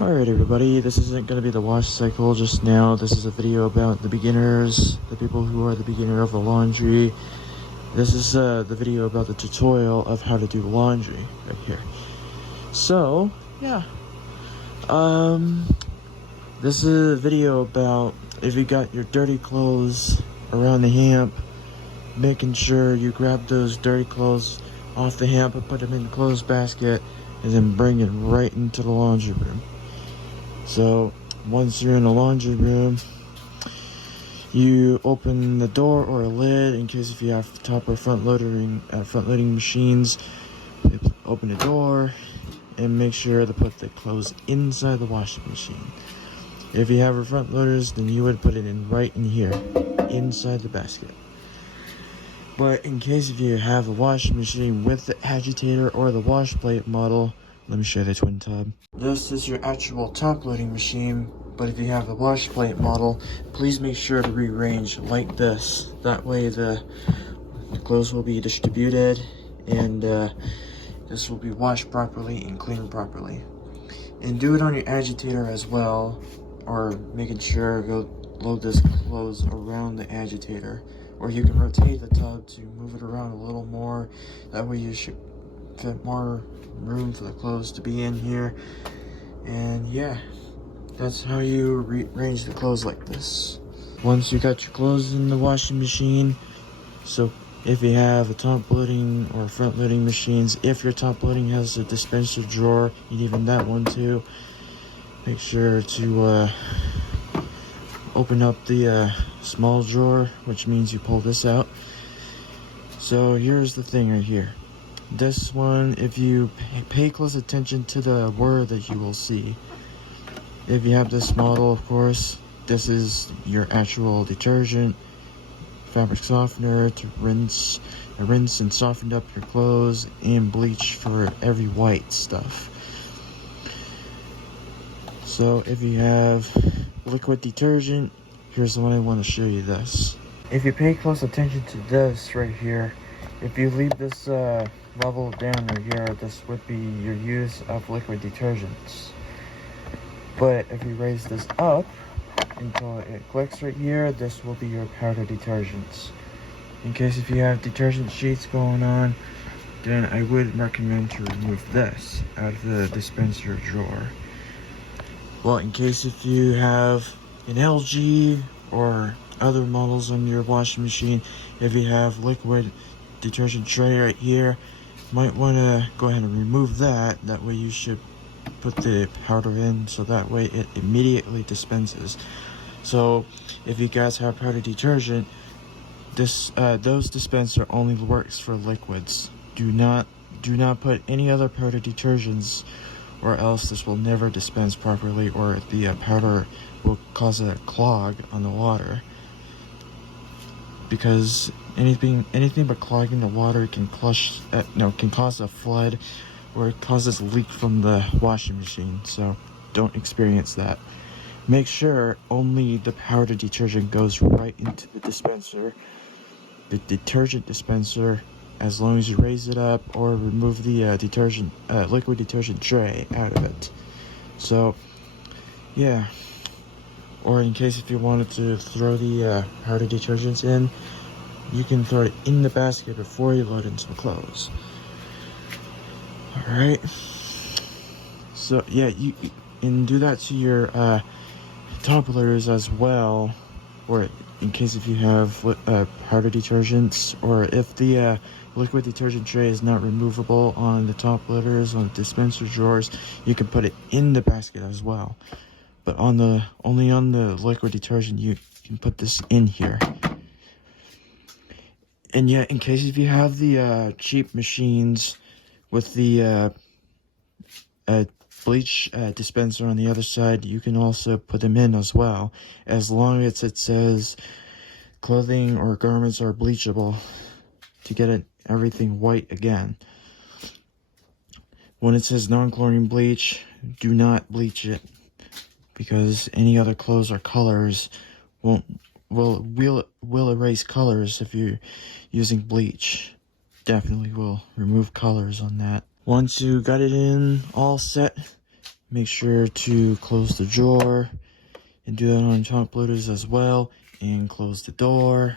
Alright everybody, this isn't going to be the wash cycle just now. This is a video about the beginners, the people who are the beginner of the laundry. This is the video about the tutorial of how to do laundry right here. So, yeah. This is a video about if you got your dirty clothes around the hamp, making sure you grab those dirty clothes off the hamp and put them in the clothes basket and then bring it right into the laundry room. So once you're in the laundry room, you open the door or a lid in case if you have top or front loading machines. Open the door and make sure to put the clothes inside the washing machine. If you have front loaders, then you would put it in right in here, inside the basket. But in case if you have a washing machine with the agitator or the wash plate model, let me show you the twin tub. This is your actual top loading machine, but if you have the wash plate model, please make sure to rearrange like this. That way the clothes will be distributed and this will be washed properly and cleaned properly. And do it on your agitator as well, or making sure go load this clothes around the agitator. Or you can rotate the tub to move it around a little more. That way you should fit more room for the clothes to be in here. And yeah, that's how you rearrange the clothes like this. Once you got your clothes in the washing machine, so if you have a top loading or front loading machines, if your top loading has a dispenser drawer, and even that one too, make sure to open up the small drawer, which means you pull this out. So here's the thing right here. This one, if you pay close attention to the word that you will see. If you have this model, of course, this is your actual detergent, fabric softener to rinse and soften up your clothes, and bleach for every white stuff. So if you have liquid detergent, here's the one I want to show you this. If you pay close attention to this right here, if you leave this level down right here, this would be your use of liquid detergents. But if you raise this up until it clicks right here, this will be your powder detergents. In case if you have detergent sheets going on, then I would recommend to remove this out of the dispenser drawer. Well, in case if you have an LG or other models on your washing machine, if you have liquid detergent tray right here, might want to go ahead and remove that. That way you should put the powder in, so that way it immediately dispenses. So if you guys have powder detergent, those dispenser only works for liquids. Do not put any other powder detergents, or else this will never dispense properly, or the powder will cause a clog on the water. Because anything but clogging the water can cause a flood, or it causes a leak from the washing machine. So don't experience that. Make sure only the powder detergent goes right into the dispenser, the detergent dispenser, as long as you raise it up or remove the liquid detergent tray out of it. So yeah, or in case if you wanted to throw the powder detergents in, you can throw it in the basket before you load into the clothes. Alright, so yeah, you can do that to your top loaders as well, or in case if you have powder detergents, or if the liquid detergent tray is not removable on the top loaders, on the dispenser drawers, you can put it in the basket as well. But only on the liquid detergent, you can put this in here. And yeah, in case if you have the cheap machines with the bleach dispenser on the other side, you can also put them in as well, as long as it says clothing or garments are bleachable, to get everything white again. When it says non-chlorine bleach, do not bleach it, because any other clothes or colors will erase colors. If you're using bleach, definitely will remove colors on that. Once you got it in all set, make sure to close the drawer and do that on top loaders as well, and close the door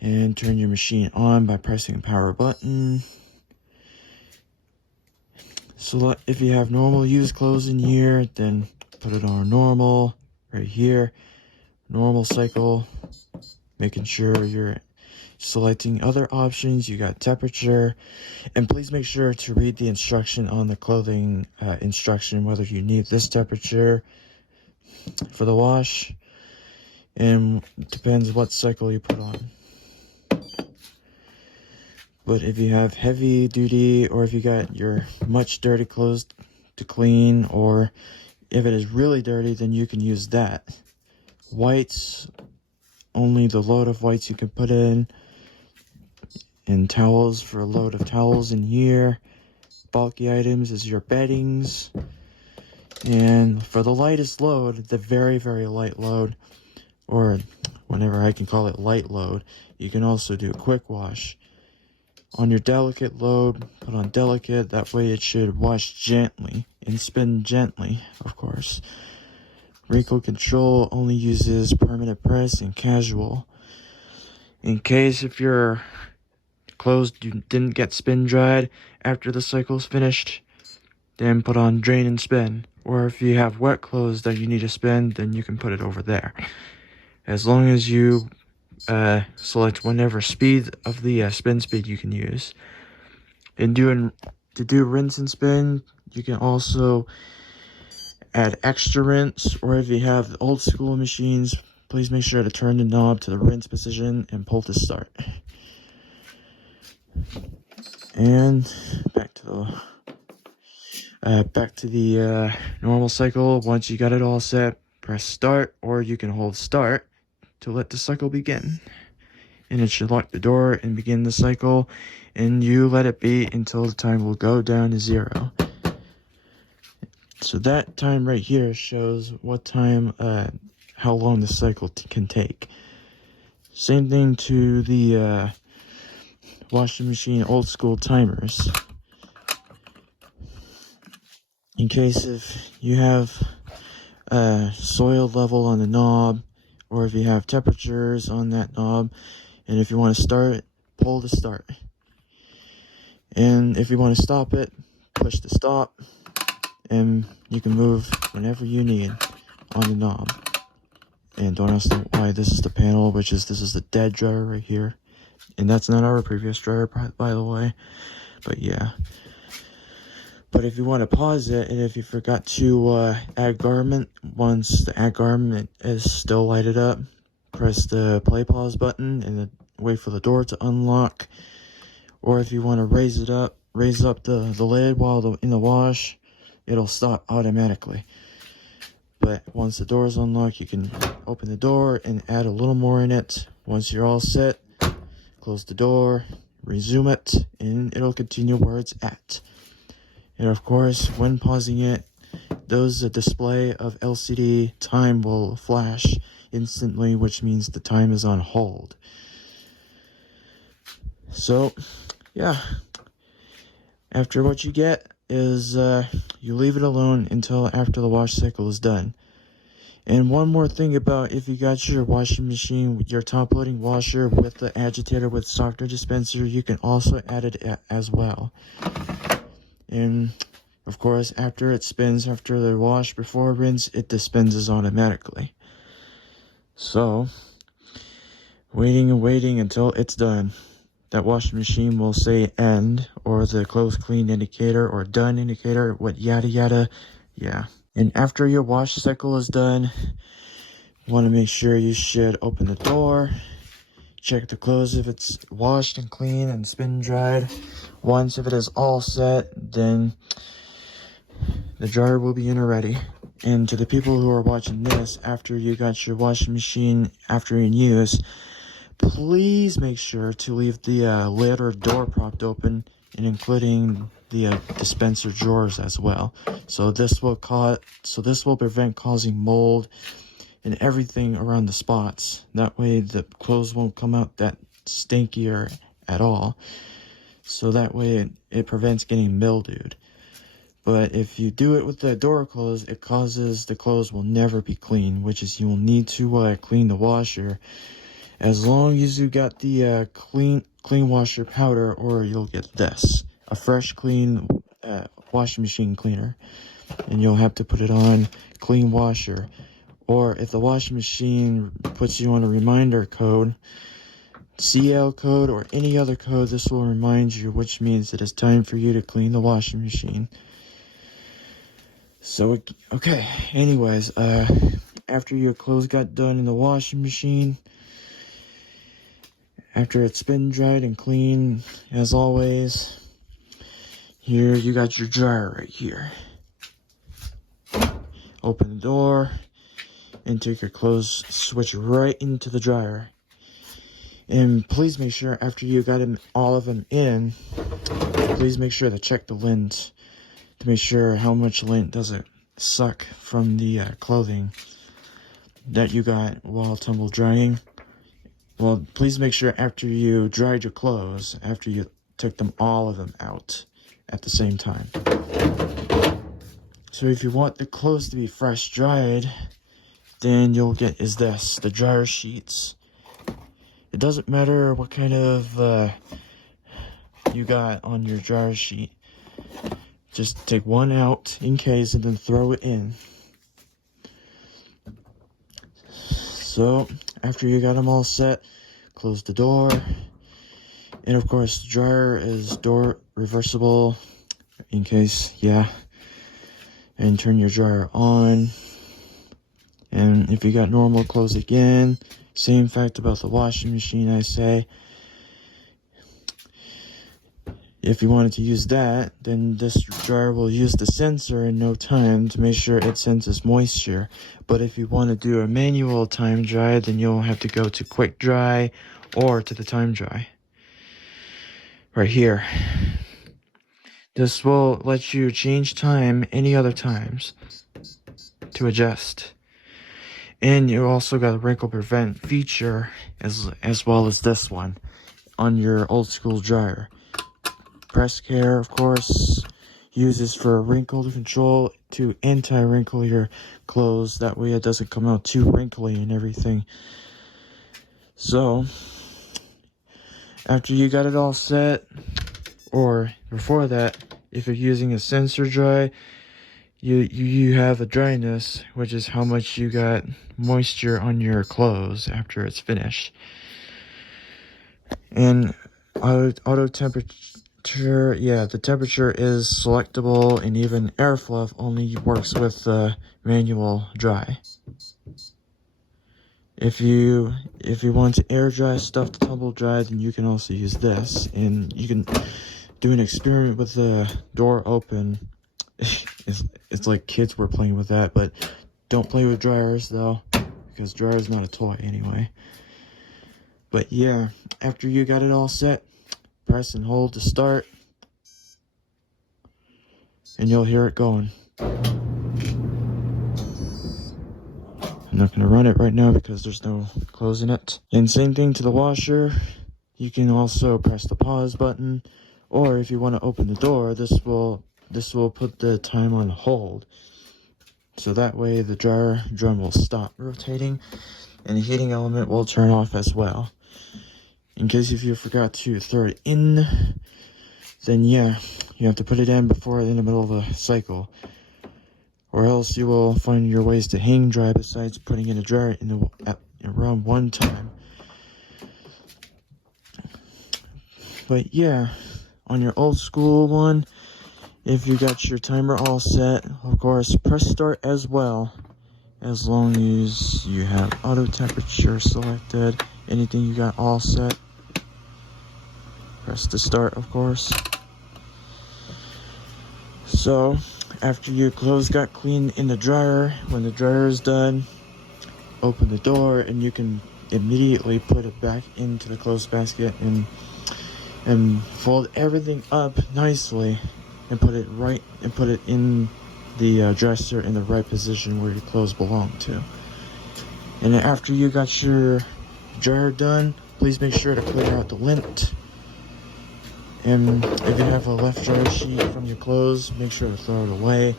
and turn your machine on by pressing the power button. So if you have normal used clothes in here, then put it on normal right here, normal cycle, making sure you're selecting other options. You got temperature, and please make sure to read the instruction on the clothing instruction, whether you need this temperature for the wash, and depends what cycle you put on. But if you have heavy duty, or if you got your much dirty clothes to clean, or if it is really dirty, then you can use that. Whites, only the load of whites you can put in, and towels for a load of towels in here. Bulky items is your beddings. And for the lightest load, the very, very light load, or whenever I can call it light load, you can also do a quick wash. On your delicate load, put on delicate, that way it should wash gently and spin gently, of course. Wrinkle control only uses permanent press and casual. In case if your clothes didn't get spin dried after the cycle's finished, then put on drain and spin. Or if you have wet clothes that you need to spin, then you can put it over there. As long as you select whatever speed of the spin speed you can use. And to do rinse and spin, you can also add extra rinse, or if you have old school machines, please make sure to turn the knob to the rinse position and pull to start. And back to the normal cycle. Once you got it all set, press start, or you can hold start to let the cycle begin. And it should lock the door and begin the cycle, and you let it be until the time will go down to 0. So that time right here shows what time, how long the cycle can take. Same thing to the washing machine old school timers. In case if you have soil level on the knob, or if you have temperatures on that knob, and if you want to start it, pull to start. And if you want to stop it, push the stop, and you can move whenever you need on the knob. And don't ask why this is the panel, this is the dead dryer right here. And that's not our previous dryer, by the way. But yeah. But if you want to pause it, and if you forgot to add garment, once the add garment is still lighted up, press the play pause button and wait for the door to unlock. Or if you want to raise up the lid while in the wash, it'll stop automatically. But once the door is unlocked, you can open the door and add a little more in it. Once you're all set, close the door, resume it, and it'll continue where it's at. And of course, when pausing it, the display of LCD time will flash instantly, which means the time is on hold. So, yeah. After what you get is you leave it alone until after the wash cycle is done. And one more thing about if you got your washing machine, your top loading washer with the agitator with softener dispenser, you can also add it as well. And of course, after it spins, after the wash, before rinse, it dispenses automatically. So, waiting and waiting until it's done. That washing machine will say end, or the close clean indicator, or done indicator, what yada yada, yeah. And after your wash cycle is done, you want to make sure you should open the door, check the clothes if it's washed and clean and spin dried. Once if it is all set, then the dryer will be in already. And to the people who are watching this, after you got your washing machine after in use, please make sure to leave the lid or door propped open, and including the dispenser drawers as well. So this will prevent causing mold and everything around the spots. That way the clothes won't come out that stinkier at all. So that way it prevents getting mildewed. But if you do it with the door closed, it causes the clothes will never be clean, which is you will need to clean the washer as long as you got the clean washer powder, or you'll get this, a fresh clean washing machine cleaner, and you'll have to put it on clean washer. Or if the washing machine puts you on a reminder code, CL code or any other code, this will remind you, which means it is time for you to clean the washing machine. So, okay, anyways, after your clothes got done in the washing machine, after it's been dried and clean, as always, here you got your dryer right here. Open the door and take your clothes, switch right into the dryer. And please make sure after you got all of them in, please make sure to check the lint to make sure how much lint doesn't suck from the clothing that you got while tumble drying. Well, please make sure after you dried your clothes, after you took all of them out at the same time. So if you want the clothes to be fresh dried, then you'll get the dryer sheets. It doesn't matter what kind of you got on your dryer sheet. Just take one out in case and then throw it in. So after you got them all set, close the door. And of course, the dryer is door reversible in case, and turn your dryer on. And if you got normal, close again. Same fact about the washing machine, I say. If you wanted to use that, then this dryer will use the sensor in no time to make sure it senses moisture. But if you want to do a manual time dry, then you'll have to go to quick dry or to the time dry. Right here. This will let you change time any other times to adjust. And you also got a wrinkle prevent feature as well as this one on your old school dryer. Press care, of course, uses for wrinkle control to anti-wrinkle your clothes. That way it doesn't come out too wrinkly and everything. So, after you got it all set, or before that, if you're using a sensor dry, you have a dryness, which is how much you got moisture on your clothes after it's finished. And auto temperature, the temperature is selectable, and even airflow only works with manual dry. If you want to air dry stuff to tumble dry, then you can also use this, and you can do an experiment with the door open. It's like kids were playing with that, but don't play with dryers though, because dryer's not a toy anyway. But yeah, after you got it all set, press and hold to start, and you'll hear it going. I'm not going to run it right now because there's no clothes in it. And same thing to the washer. You can also press the pause button, or if you want to open the door, this will put the time on hold. So that way the dryer drum will stop rotating and the heating element will turn off as well. In case if you forgot to throw it in, then you have to put it in the middle of the cycle. Or else you will find your ways to hang dry besides putting in a dryer around one time. But yeah, on your old school one, if you got your timer all set, of course, press start as well. As long as you have auto temperature selected, anything you got all set, press the start, of course. So, after your clothes got clean in the dryer, when the dryer is done, open the door and you can immediately put it back into the clothes basket and fold everything up nicely and put it in the dresser in the right position where your clothes belong to. And then after you got your dryer done, please make sure to clear out the lint. And if you have a left dryer sheet from your clothes, make sure to throw it away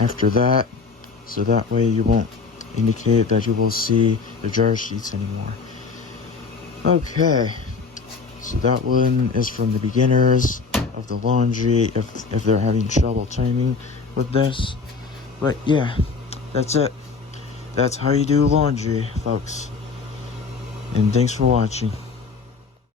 after that, so that way you won't indicate that you will see the dryer sheets anymore. Okay, so that one is from the beginners of the laundry, if they're having trouble turning with this. But yeah, that's it. That's how you do laundry, folks. And thanks for watching.